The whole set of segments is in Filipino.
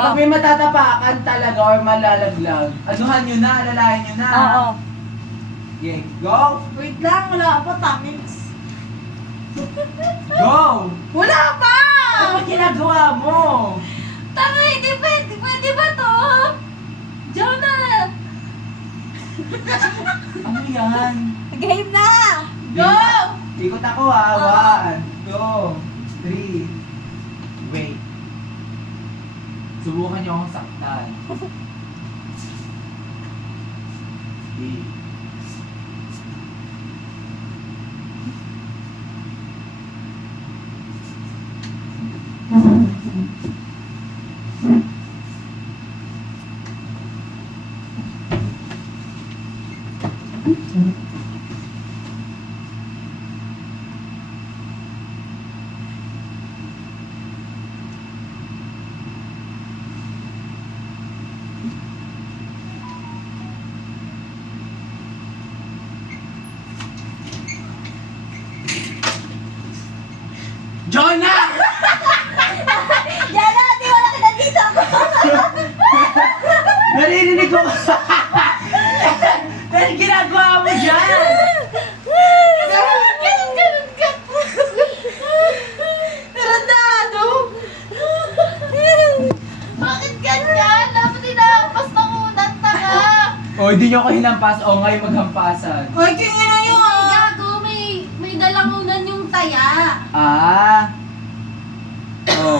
Kapag may matatapakan talaga or malalaglag, anuhan nyo na, alalayan nyo na. Oo. Okay, go! Wait lang, wala pa tamings. Go! Wala pa! Ano ginagawa mo? Tama, hindi pwede. Pwede ba to? Jonah! Ano yan? Game na! Go! Ikot ako ha. 1, 2, 3. Wait. Subukan niyo akong saktan. Okay. Jonah! Jana, di wala ka na dito ako! Naririnig ko ka! Pero ginagawa mo dyan! Ganun ka! Tarantado! Bakit ganyan? Dapat inaampas na unat na ka! O, hindi nyo ako hinampas. O, ngayon maghampasan. Ay, kaya na yun ah! Gago, may dalangunan yung taya. Ah! O.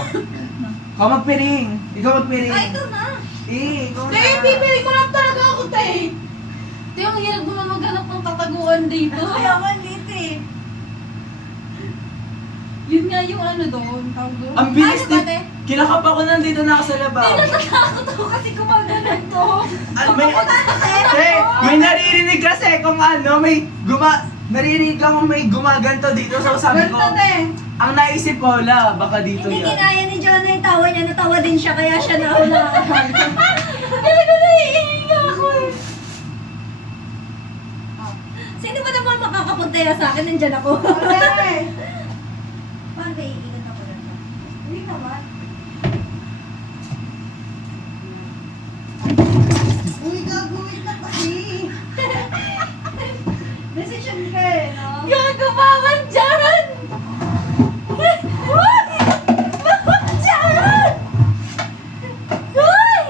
Ikaw magpiring. Ikaw magpiring. Ay, ito na. Ikaw na. Tay, bibili ko lang talaga ako, tay. Ito yung hirap mo maghanap ng tataguan dito. Kaya nga dito eh. Yun nga yung ano doon, tawag doon. Ang bilis Ano ba, ni... te? Kinakapa ko nandito na ako sa labas. Natatakot ako kasi gumaganon to. May naririnig kasi kung ano, naririnig lang kung may gumaganto dito. So sabi ko, Ganto, te. ang naisip ko, baka dito Hindi yan. kinaya ni Jonah yung tawa niya. Natawa din siya, kaya siya nauna. Kaya ko naiinga ako eh. Sino ba naman makakapagtaya sa akin? Nandyan ako. Ay! Paano ba iingat ako na to? Hindi naman. Uy, gagawin na kasi. Decision ka eh, no? Gago, bawal dyan! Bawal dyan! Uy!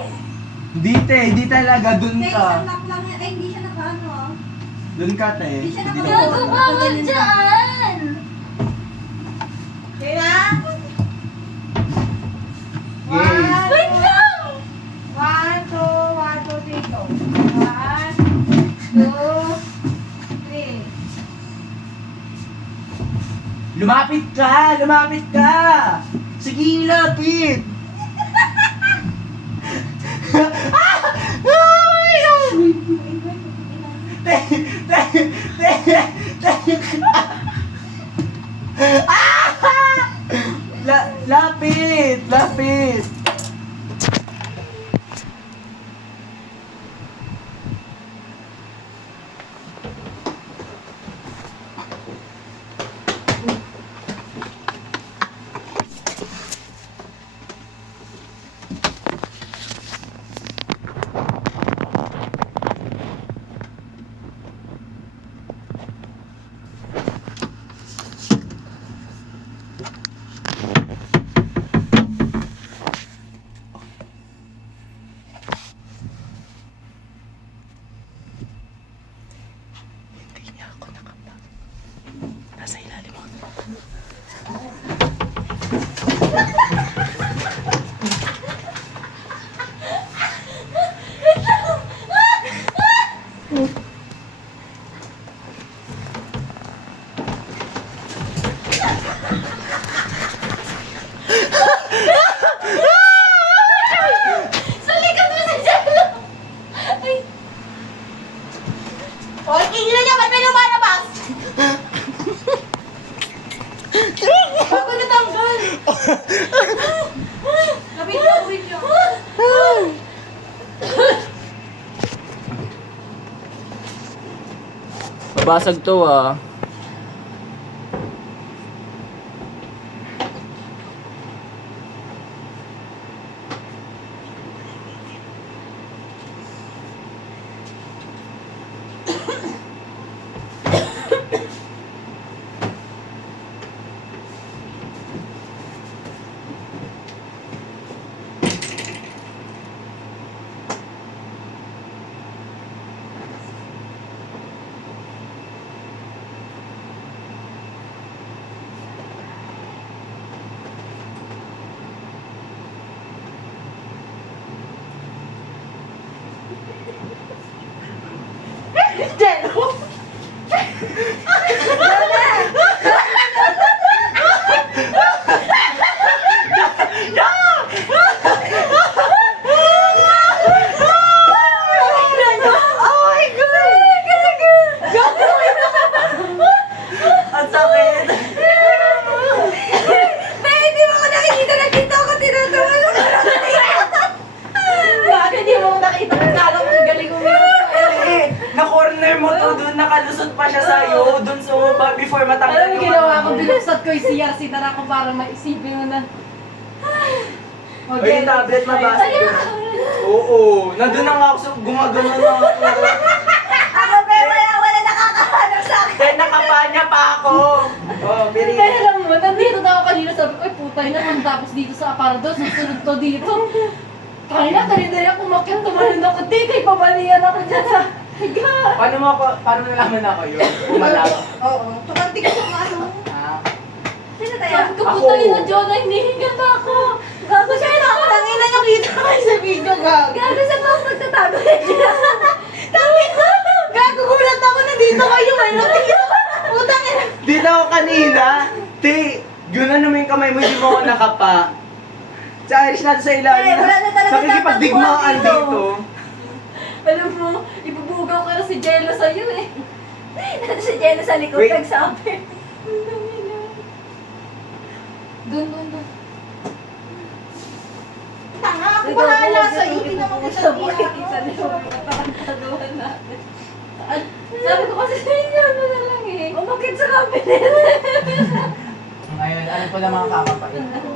Hindi talaga, dun Kaya ka. isang lock lang yan. Ay, hindi siya nakaano ah. Dun ka, te. Hindi siya Hindi nakagawa. Gago, bawal dyan! Kaya? Game. Wait lang! 1, 2, 1, 2, 3, go. 1, 2, 3. Lumapit ka! Lumapit ka! Sige, lapit! Te! Te! Te! Te! Lapit! Lapit! Hindi niya ako nakapa. Nasa ilalim ako. Sa likod mo si Jello! Ay, Hoy, tingnan niya, ba't may lumalabas? Bago natanggal. Lapit niyo, wait niyo. Mabasag to ah. before matanggal Alam mo yung ginawa ano ko, mo. binuksan ko yung CR, sinara ko para maisipin mo na. O, yung tablet mabasa yun. Oo, nandun na nga ako sa gumagano na ako. Ako pero wala nakakahanap sa akin. Kaya nakapanya pa ako. Oh, bili. Kaya alam mo, nandito na ako kanina, sabi ko, ay putay na kung tapos dito sa aparador, susunod to dito. Kaya kanina ako umakyat, tumalun ako, di kay pabalian ako dyan sa higa. Paano nalaman ako yun? Umalala. Oo. Tumanti ka sa mga ano. Ah. Sino Sabi tayo? ko, Ako. putay na Jonah, hinihinga na ako. Gago siya na ako. Tangina nakita ko sa video, gag. Gago siya na ako nagtatago na siya. Gago, gulat ako na dito kayo. Mayroon dito. Utang ina. Dito ako kanina. Te, gano'n naman yung kamay mo, hindi mo ako nakapa. Sa Irish natin sa ilalim. Ay, wala na talaga Nakikipagdigmaan tatagpuan dito. dito. Alam mo, ibubugaw ka na si Jello sa'yo eh. Si Jenna sa likod Wait. nagsabi. Doon. Tanga ako bahala sa'yo. Hindi naman kita Taduhan natin. Sabi ko kasi sa inyo, ano na lang eh. Umakit sa cabinet. Ngayon, alam ko na mga kakapain ko.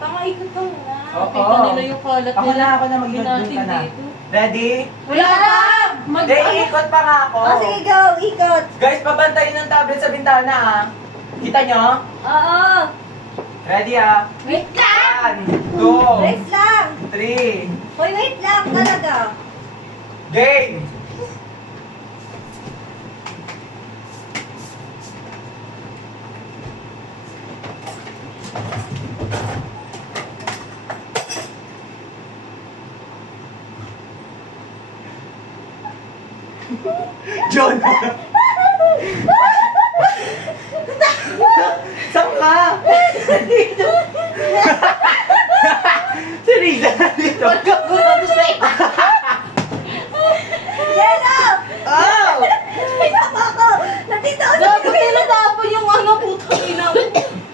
Tama, ikot ka na. Oo. Kita nila yung kalat Ako na, mag-doon natin ka na. dito. Ready? Wala ka! Hindi, iikot pa nga ako. O sige, go. Ikot. Guys, pabantayin ng tablet sa bintana ah. Kita nyo? Oo. Ready ah? Wait lang. 1, 2, Wait lang. 3, Hoy, wait lang talaga. game! John! Saan ka? Dito! Si Riza dito! Jenna! Oh! Pinapa ko. Nandito ako sa Gago, tinatapon yung ano, putang ina.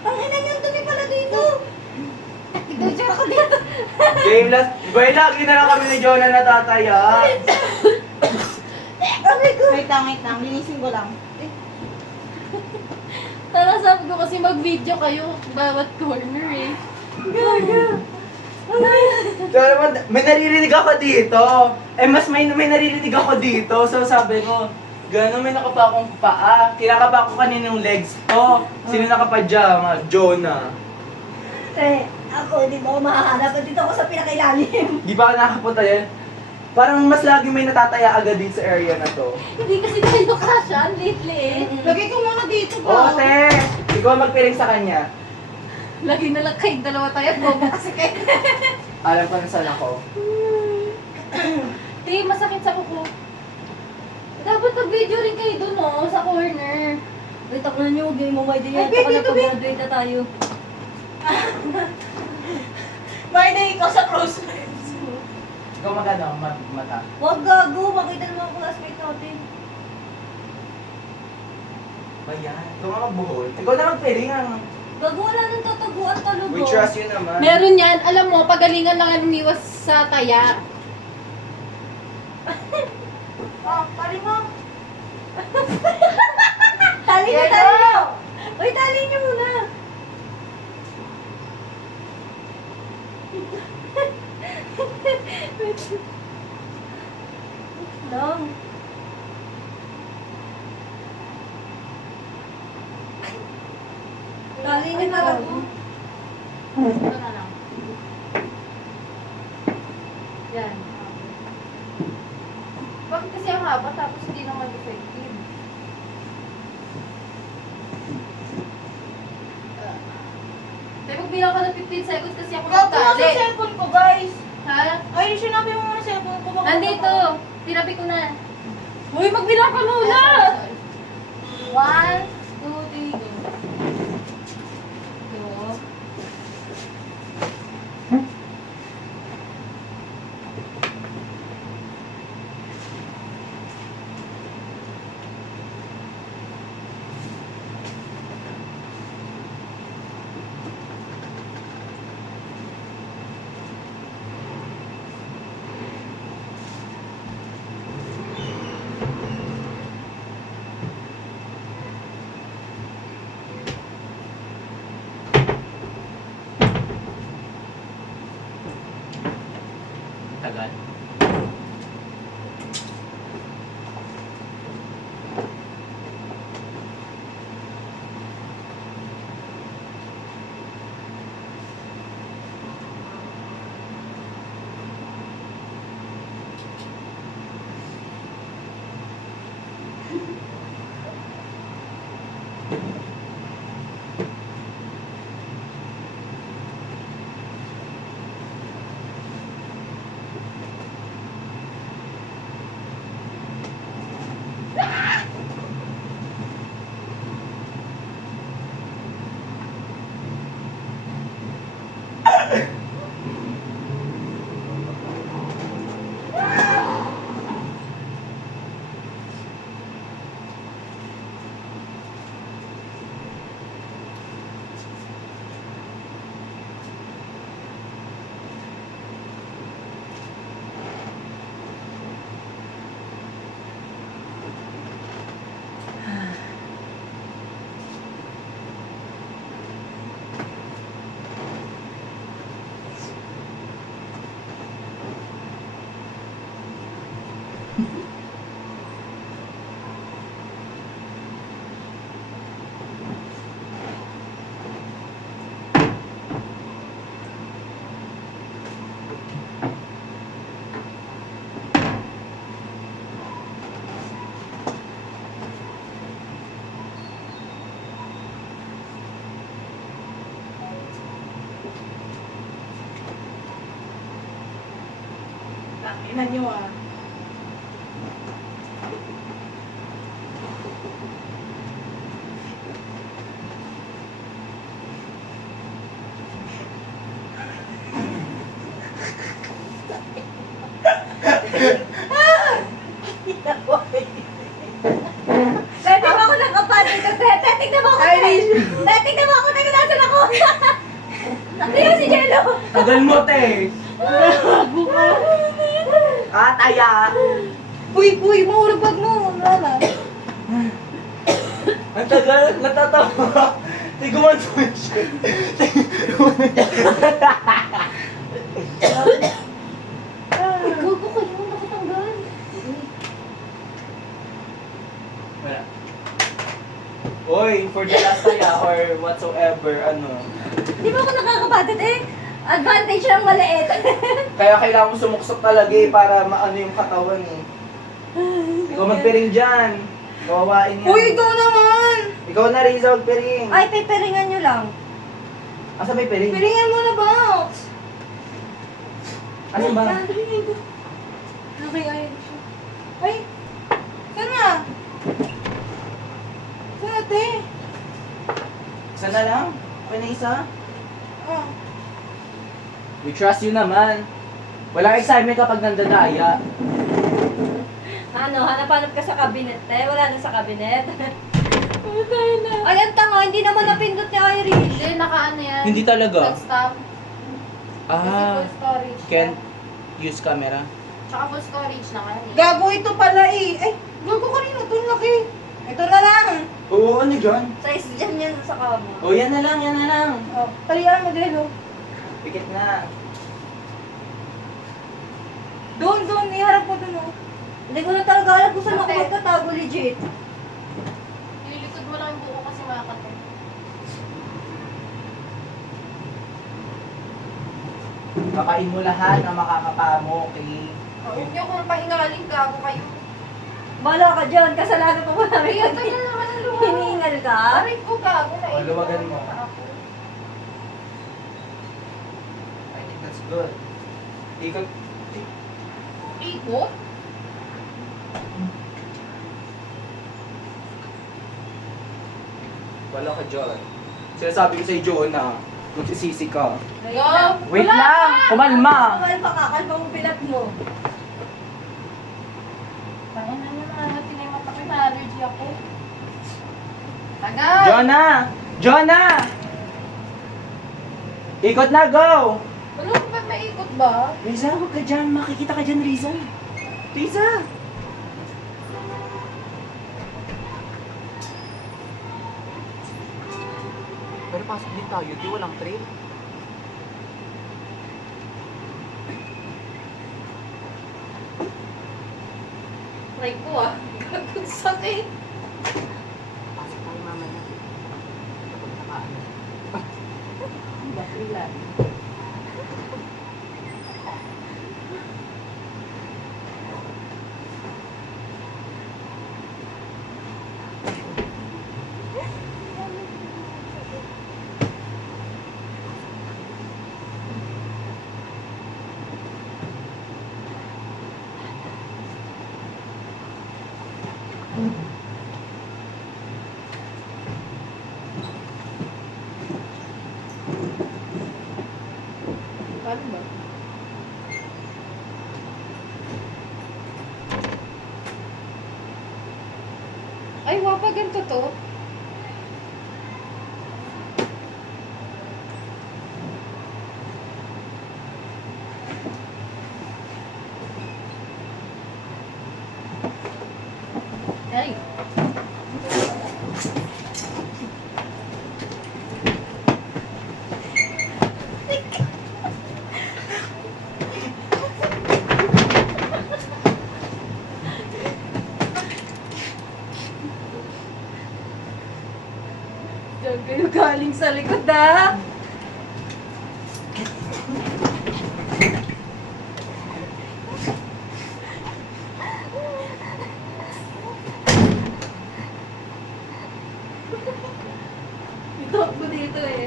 Ang ina niyang dumi pala dito. Tignan ako dito. Game last. Boy, lagi na lang kami ni Jonah natataya. Aray ko. Wait lang. Linisin ko lang. Tara, sabi ko kasi mag-video kayo bawat corner eh. So, naman, may naririnig ako dito. Mas may naririnig ako dito. So sabi ko, gano'n may nakapa akong paa. Kinakapa ko kaninong legs ko. Sino nakapajama? Jonah. Ako, hindi mo ako mahahanap. Dito ako sa pinakailalim. Di ba ako nakapunta yan? Parang mas lagi may natataya agad dito sa area na to. Hindi kasi tayo kasya, lately eh. Lagay ko muna dito Oo, ba? te! Ikaw ang magpiling sa kanya. Lagi na lang kayong dalawa tayo at bobo kasi kayo. Alam ko na saan ako. Di, masakit sa kuko. Dapat mag-video rin kayo dun oh, sa corner. Wait, ako na niyo. Huwag niyo mo idea. Ay, babe, dito, babe. Pag-graduate na tayo. May day ko sa close friends. Ikaw magano, mata. Huwag gago. Makita naman ang classmate natin. Ba yan? Ikaw nga magbuhol. Ikaw na magpiling ang... Gago, wala nang tataguan talaga. We trust you naman. Meron yan, alam mo, pagalingan lang ang umiwas sa taya. Tali mo. Tali na, tali na. Uy, tali niyo muna. Lang. Tali niyo talaga. Ito na lang. Yan. Bakit kasi ang haba tapos hindi naman effective? Tayo magbilang ka ng 15 seconds kasi ako Gago nga sa nagtali. cellphone ko, guys. Ha? Ay, sinabi mo muna cellphone ko. Baka- Nandito! Tinabi ko na. Uy, magbilang ka muna! 1, 2, 3, go. Go. tagal. Tingnan nyo ah. Pwede ba ako nakapatid? Tingnan mo ako. Irish. Tingnan mo ako. Nasan ako? Tingnan mo si Jello. Tagal mo, te! Taya! Puy, mahulog bag mo. Lala. Ang tagal, natatawa. Tiguman mo siya. Gago kayo, nakatanggal. Wala. Oy, for the last taya or whatsoever, ano. Di ba ako nakakapatid eh? Advantage lang maliit. Kaya kailangan mo sumuksok talaga eh, para maano yung katawan eh. Ikaw magpiring dyan. Kawawain yan. Uy, ikaw naman. Ikaw na, Riza, magpiring. Ay, piperingan nyo lang. Asa may piring? Piringan mo na box. Ano ba? Okay, Irish. Ay, sana. Sana, te. Isa na lang? Okay na isa? Oh. We trust you naman. Walang excitement kapag nandadaya. Ano, hanap-hanap ka sa cabinet eh. Wala na sa cabinet. Patay na. Ay, ang tanga. Hindi naman napindot ni Irish. Hindi, nakaano yan. Hindi talaga. Full stop. Kasi full storage. Can't use camera. Tsaka full storage naman eh. Gago ito pala eh. Ay, gago kanina. Ito laki. Ito na lang. Oo, ano dyan? Size dyan yan sa kama. Oh, yan na lang, yan na lang. Oh, talian mo din, oh. Pikit na. Doon. Iharap mo doon, oh. Hindi ko na talaga alam kung saan ako Bakit? magtatago legit. Ililikod mo lang yung buko kasi makakato. Kakain mo lahat na makakapamo, okay? Huwag niyo kung pahingaling, gago kayo. Bala ka dyan. Kasalanan ko marami Ay, ka. ang tagal naman ang luha. Hiningal ka? Aray ko, gago na. O, luwagan mo. Ako. I think that's good. Ikot. Ikot? Wala ka dyan. Sinasabi ko sa'yo, Jonah, magsisisi ka. Ayan. Wait lang! Kumalma! Kamal pa ka. Kalma mo bilat mo. Tangin na naman, tinimat ako na allergy ako. Tagal! Jonah! Jonah! Ikot na, go! Wala ko ba maikot ba? Riza, huwag ka dyan. Makikita ka dyan, Riza. Riza! Pero pasok din tayo, di walang trail. Try ko ah. Gagod sakit. Pasok tayo mamaya. Kapag nakaano. Bakila. Paano ba? Ay, wapa, ganito to. Ay. Diyan kayo galing sa likod, ah! Ito ako dito eh.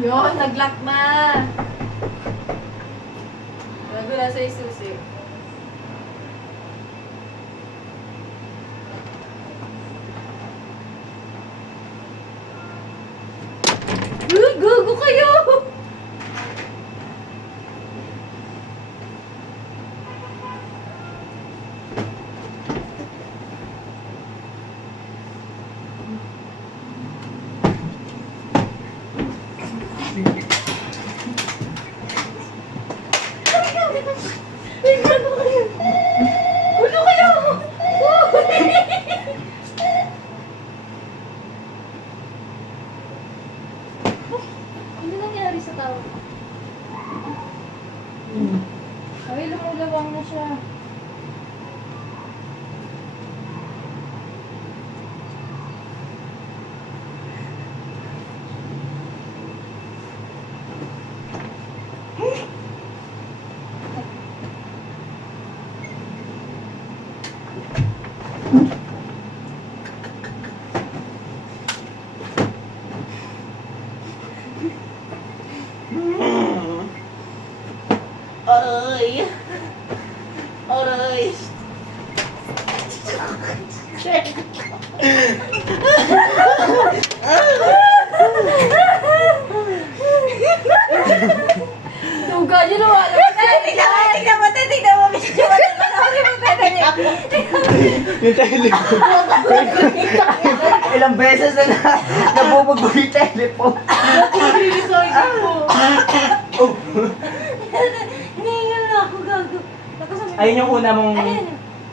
Yun, nag-lock na. Bago na sa isusi. Uy, gago kayo! Ay, gago kayo! Ulo kayo! Ano nangyari sa tao? Ay, lumulawang na siya. Aray! Aray! Duga niyo naman! Tignan mo, tignan mo. Medyo malaki mo pwede niya. Yung telepon. Ilang beses na nabubugbog yung telepon. Resorting mo! Hinihingal na ako, gago. Nakasabi. Ayun yung una mong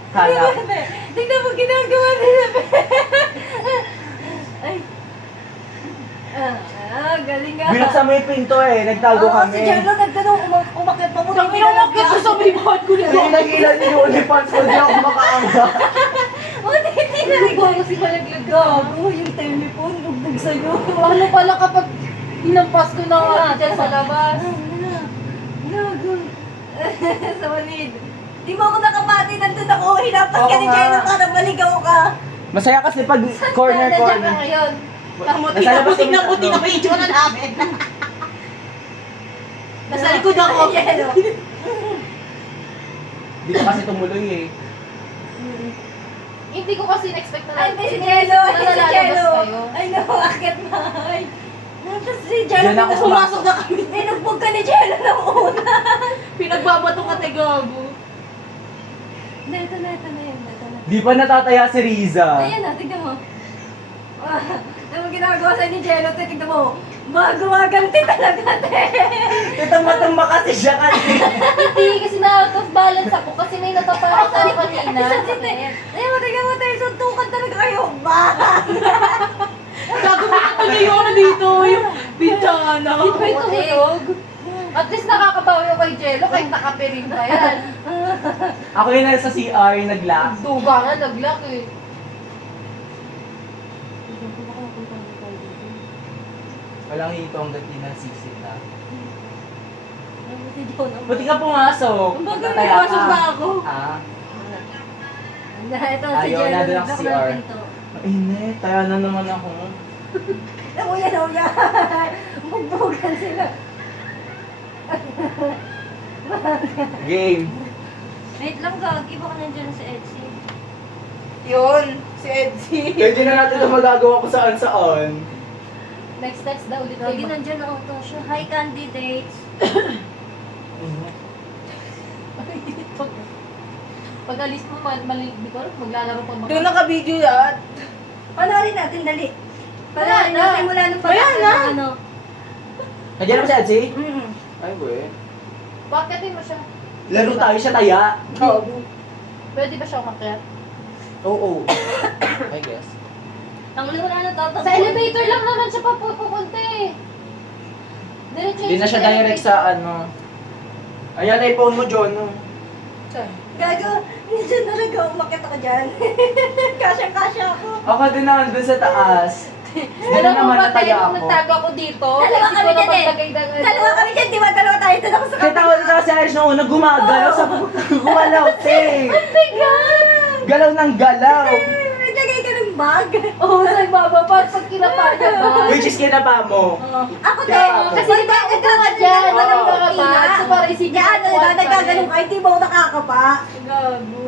Ayun. hanap. Tignan mo ginagawa nila. Ay. Galing nga. Binuksan mo yung pinto eh, nagtago Oo, kami. si Jello nagtanong, umakyat pa mo. Tang pinamakyat ko sa may bahat ko nito! Hindi nagilan yung ulipans ko, di ako makaanga. Hindi na Ano ba kasi malaglag ka? gago. Yung telephone, bugbog sa'yo. Ano pala kapag hinampas ko na nga dyan sa labas? Gago. Sa manid. Di mo ako nakapati, nandun ako. Hinapas ka Oo ni nga. Jello para baligaw ka. Masaya kasi pag Nandiyan ka corner-corner. ngayon. Kamuti Nasa na labas puti kami na sa- puti na may itsura namin. Nasa likod ako. Jello. Di ko kasi tumuloy eh. Hindi ko kasi na-expect na Ay, may si Jello. Ay, si nalalabas Jello. kayo. Ay, nakakit na. Ay. Tapos si Jello. Diyan ako Pumasok na kami. Tinugbog ka ni Jello ng una. Pinagbabato ka te gago. Ito na, ito na yun. Ito na. Di pa natataya si Riza. Ayan na, tignan mo. Ano mo ginagawa sa ni Jello? Tignan mo. Gumaganti talaga, te. Tumba kasi siya kasi. Hindi kasi na out of balance ako kasi may natapakan ako kanina. Ayun mo, tignan mo, te. Suntukan Gagawin ko na yung ano dito, yung bintana. Hindi pa ito hulog. At least nakakabawi ako kay Jello kahit nakapiring pa yan. Ako yung nasa CR, yung nag-lock. Duga nga, nag-lock eh. Walang hito hanggat di nasisit na. Si John. Buti ka pumasok. Kumbaga, Tataya ka. pumasok ba ako? Ah, Ito si Ayaw Jello. na doon ako nag-lock CR. ng pinto. mainit. Taya na naman ako. Nauya. Bugbugan sila. Game. Wait lang, Gagi. Baka nandiyan si Etsy. Yun, si Edsy. Pwede na natin ito magagawa ko saan. Next daw ulit Gagi, kayo. nandiyan ako to siya. Hi, candidates. Pag alis mo, di ko alam, maglalaro pa ba? Doon naka-video yan. Panoorin natin, dali. Panoorin Wala na. natin mula nung Wala na. ano. Nandiyan na ba si Etsy? Mm. Ay, boy. Bakit mo siya? Laro tayo siya taya. Oo. Pwede ba siya umakyat? Oo. I guess. Ang laro na natatakbo. Sa elevator lang naman siya pupunta eh. Diretso Hindi na siya direct sa ano. Ayan na phone mo, John. Gago, minsan talaga umakit ako dyan. Kasyang-kasya ako. Ako din naman dun sa taas. Alam mo ba, tayo nataya nung ako. nagtago ako dito, Dalawa kasi kami ko dyan eh. napagtagay-dagay. Dalawa kami dyan, di ba? Dalawa tayo. Doon ako sa Kita ko dito si Irish nung una, gumagalaw sa gumalaw, te. Bigan! Galaw ng galaw. Naglagay ka ng bag. Oo, sa ibaba pa, pag kinapa niya ba? Which is kinapa mo. Ako Kaya din. ako. Kasi di ba nagkakad dyan, Oo. walang kakapad. So para isipin Yan, ko, one nagkaganong pa ka, hindi ba ako nakakapa? Gago.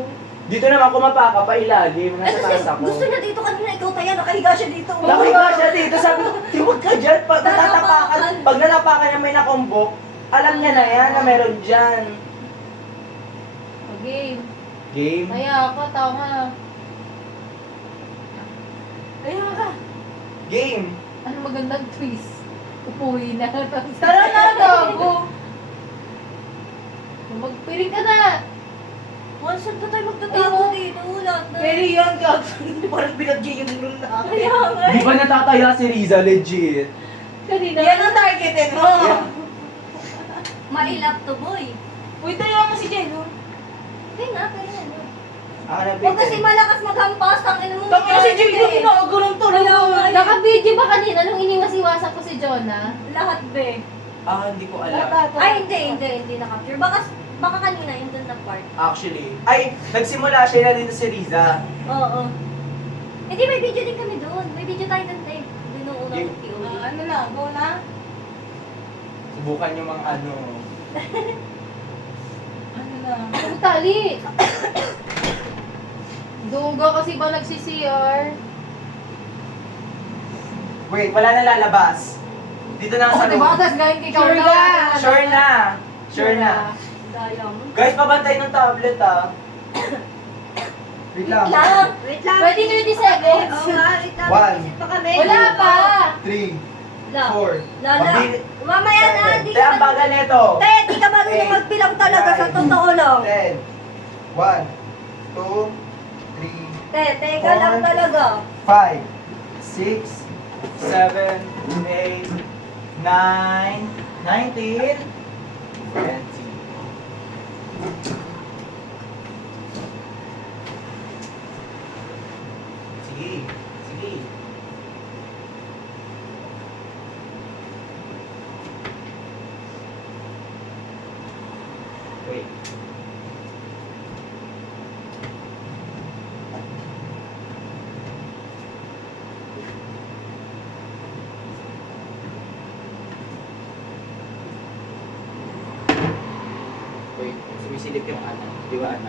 Dito naman kumapa ka pa ilalim. Nasa taas ako. Gusto niya dito kanina, ikaw tayo, nakahiga siya dito. Nakiga siya dito, sabi ko, tiwag ka dyan. Pag natatapakan, pag natapakan niya may nakumbok, alam niya na yan na meron dyan. Game. Game. Kaya ako, tama. Ayun ka. Game. Ano magandang twist? Upuwi na. Tapos Tara na, gago. magpiling ka na. Once na tayo magtatago dito, wala na. Pero yun, gago. Parang binag-G yung room na akin. Kaya nga. Di ba natataya si Riza, legit? Kanina. Yan ang targetin mo. Yeah. Mailap to, boy. Uy, tayo mo si Jello. Hindi nga, kaya ano. Hanapin Huwag kasi malakas maghampas, ang ina mo. Tangina si Jello, ginagulong Kaya nga. Naka-video ba kanina nung iniwas-iwasan ko si Jonah? Lahat, be. Hindi ko alam. Ay, hindi na-capture. Baka kanina, yun dun na part. Actually. Ay, nagsimula siya na dito si Riza. Oo. Hindi, may video din kami doon. May video tayo doon, eh. Doon nung unang Yung- POV. Ano na, go na? Subukan yung mga ano. Ano na? Ang tali. Duga kasi ba nagsi-CR? Wait, wala na lalabas. Dito na Oh, sa diba? room. Tapos galing kay Sure Carla. ka? Sure na. Sure na. Daya mo. Guys, pabantay ng tablet Wait lang. Wait lang. 20-30 seconds. Oo nga, wait lang. One. Isip pa kami. Wala pa. 3, La. 4, Lala. Mamaya na, di Te, ang ka bagal nito. Te, di ka marunong magbilang talaga sa totoo lang. 10, 1, 2, 3, Te, teka lang talaga. 5, 6, 7, 8, 9, 19, 20. Sige, sige. Wait. Wait, sumisilip yung ano, diwaan.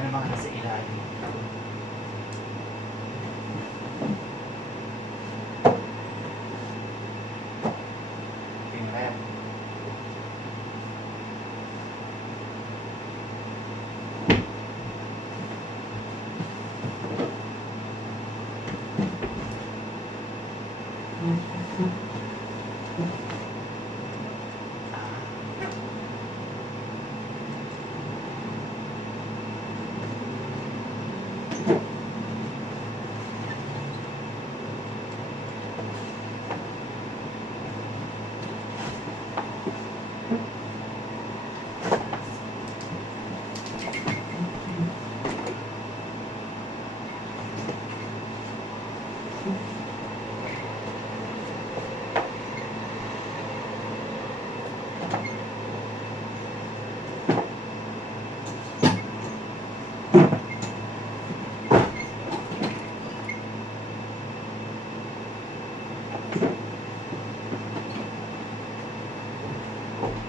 Naman nasa ilalim. Pinrep.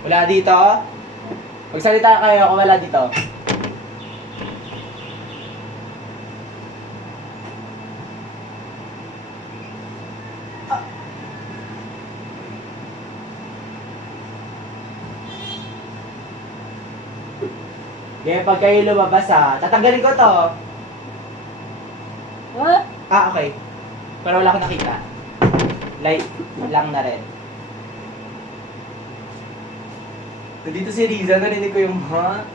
Wala dito? Magsalita kayo kung wala dito. Okay, pag kayo lumabas tatanggalin ko to. What? Okay. Pero wala akong nakita. Light lang na rin. Nandito si Riza, narinig ko yung ha?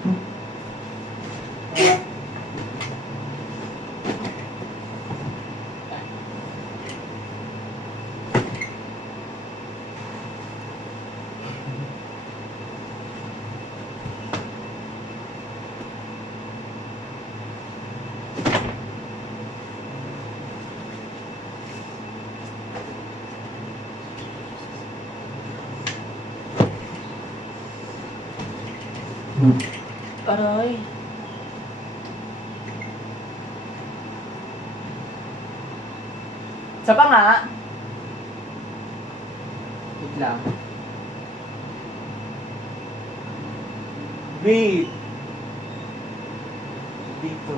Aray. Isa pa nga. Wait lang. Wait. Dito.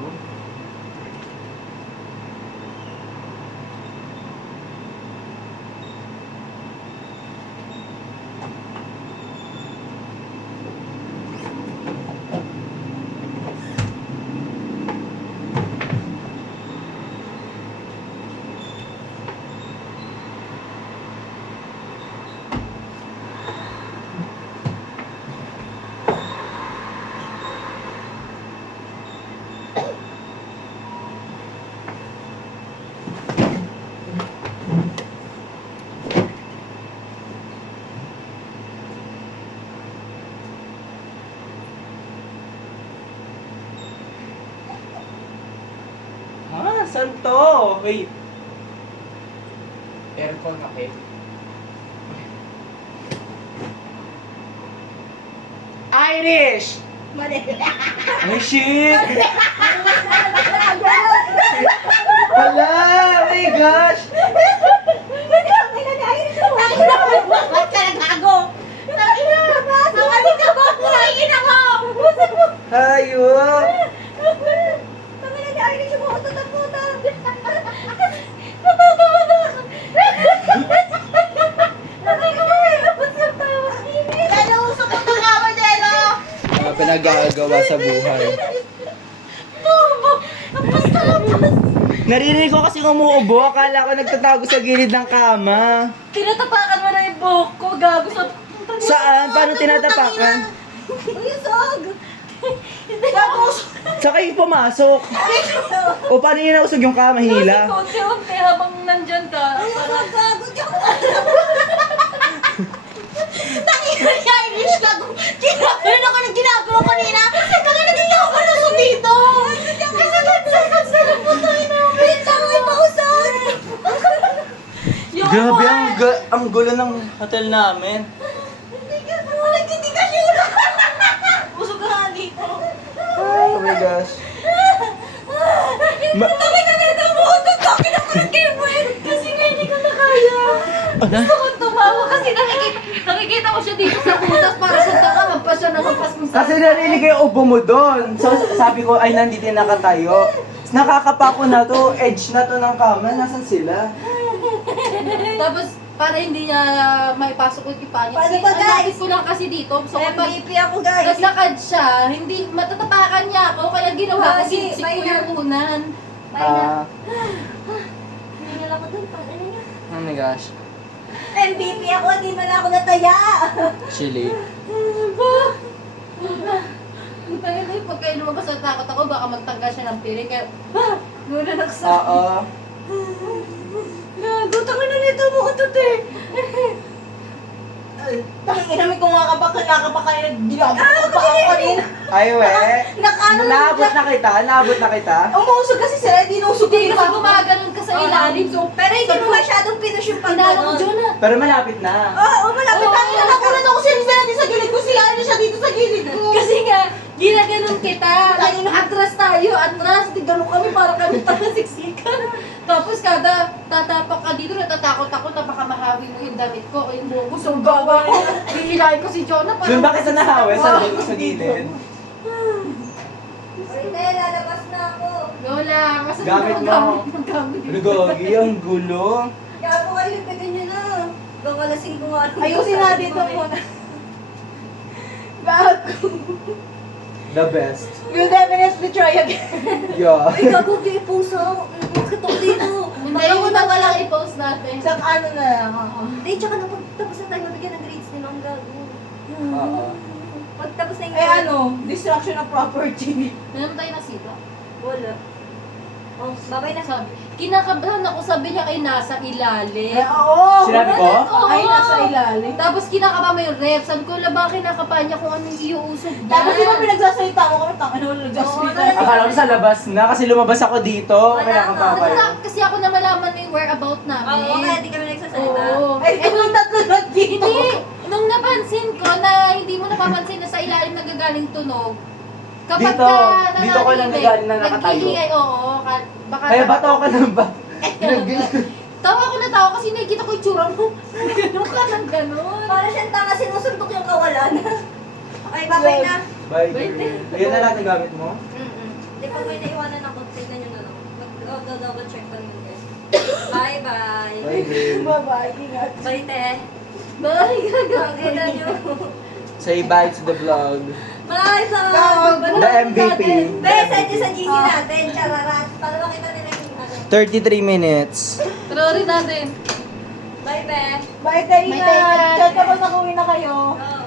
Saan to? Wait. Aircon, okay. Irish! Mali. Ay, shit! Wala! Oh my gosh! Ba't ka nagago? Tangina! Ang alika mo! Tangina mo! Hayop! Tangina ni Irish mo! Tataputa! Kaya usap mo ng kawa, Jello! Mga pinagagawa sa buhay. Narinig ko kasi umuubo. Akala ko nagtatago sa gilid ng kama. Tinatapakan mo na yung buhok ko, gago sa... Saan? Paano tinatapakan? Uy, sog! Gago! Saan kayo pumasok? O paano yun nausog yung kama? Hila? Konti-unti habang nandyan ka. Gago! Gago! Tangina ni Irish ka! Meron ako ng ginagawa kanina! Tangina, hindi ako malusot dito! Kasi seconds na lang po tayo na! Wait lang, may pausap! Grabe, ang gulo ng hotel namin. Hindi ka sure! Busog ka nga dito! Oh my gosh. Tangina na ito mo! Tangina ko ng Kevin! Kasi nga hindi ko na kaya! Gusto kong tumawa kasi nakikita ko siya dito sa butas para sunta ka, magpas siya na magpas mo sa... Kasi narinig ko yung ubo mo doon. So sabi ko, ay nandito na nakatayo. Nakakapako na to, edge na to ng kama. Nasaan sila? Tapos, para hindi niya maipasok yung ipanik. Paano ba, guys? Ang lapis ko lang kasi dito. So, kapag MVP ako, guys! naglakad siya, hindi matatapakan niya ako. Kaya ginawa ko Lagi, siksik ko bye na. yung unan. Ah, Hingal ako dun, paano niya? oh my gosh. MVP ako, di man ako nataya! Chili. Ang tayo na yung pag kayo lumabas at takot ako, baka magtanggal siya ng piling. Kaya, Luna naksa. Oo. Gago, tangin na nito mo utot eh. Tangin ina, may kumakabak kanina. Ginagawa ko pa ako kanina. Ay, we. Nakaano na Naabot na kita, naabot na kita. Umusog kasi sila, hindi nausog Hindi yung kasi iba. gumaganon ka sa ilalim. So, Pero hindi mo masyadong pinush yung pinalo ko pagganon. dyan na. Pero malapit na. Oo, malapit Oo. Tangin na, nakulan ako si Rizal natin sa gilid ko. Si ano siya dito sa gilid ko. Kasi nga, ginaganon kita. Atras tayo, atras. Di ganun kami para kami siksikan. Tapos kada tatapak ka dito, natatakot ako na baka mahawi mo yung damit ko o yung buhok ko. So, gawa ko. Hihilahin ko si Jonah. Doon ba kita nahawi sa gilid? Hindi, lalabas na ako. Lola, kasi Gamit mo. Maggamit. Lugogi, ang gulo. Gago kayo, lipitin nyo na. Gagalasing ko nga. Ayusin na dito muna. Gago. The best. We'll definitely try again. Yeah. Ay, gago, di puso. Bakit ako dito? Hindi, yung iba wala i-post natin. Sa ano na lang ako. Hindi, tsaka na pagtapos na tayo, mabigyan ng grades nila. Ang gago. Oo. Pagtapos na yung Eh ano, destruction of property. Meron tayo nasita. Wala. Oh, babay na. Sabi, kinakabahan ako, sabi niya ay nasa ilalim. Oo. Sinabi ko? Oo. Ay, nasa ilalim. Tapos kinakaba mo yung rep. Sabi ko, laba kinakabahan niya kung anong iuusog niya. Tapos di ba pinagsasalita mo kami, tangin mo nagsasalita. Oo, Akala ko sa labas na kasi lumabas ako dito. Kaya ako Wala papay. Wala, kasi ako na malaman mo yung whereabout namin. Oo, kaya di kami nagsasalita. Oo. Ay, kung tatlo na dito. Hindi, nung napansin ko na hindi mo napapansin na sa ilalim nagagaling tunog, kapag Dito, ka dito ko lang nagaling na nakatayo. nag-iingay, oo. Baka Kaya bato ka na ba? Tawa ko na tawa kasi nakikita ko yung tsura mo. Ganun ka ng ganun. Para siyang tanga, sinusuntok yung kawalan. Okay, babay na. Bye, Bye, girl. Ayun na lahat ng gamit mo? Hindi, pag may naiwanan ako, tignan nyo na lang. Mag-double check pa rin guys. Bye-bye. Bye, girl. Bye-bye, ingat. Bye, te. Bye, Makita nyo. Say bye to the vlog. Bye, sa The MVP. Be, send nyo sa GC natin. Chararat. Para makita nila yung ano. 33 minutes. Pero rin natin. Bye, be. Bye, tayo Bye, ingat. ingat. Chat kapag nakuwi na kayo. Oh.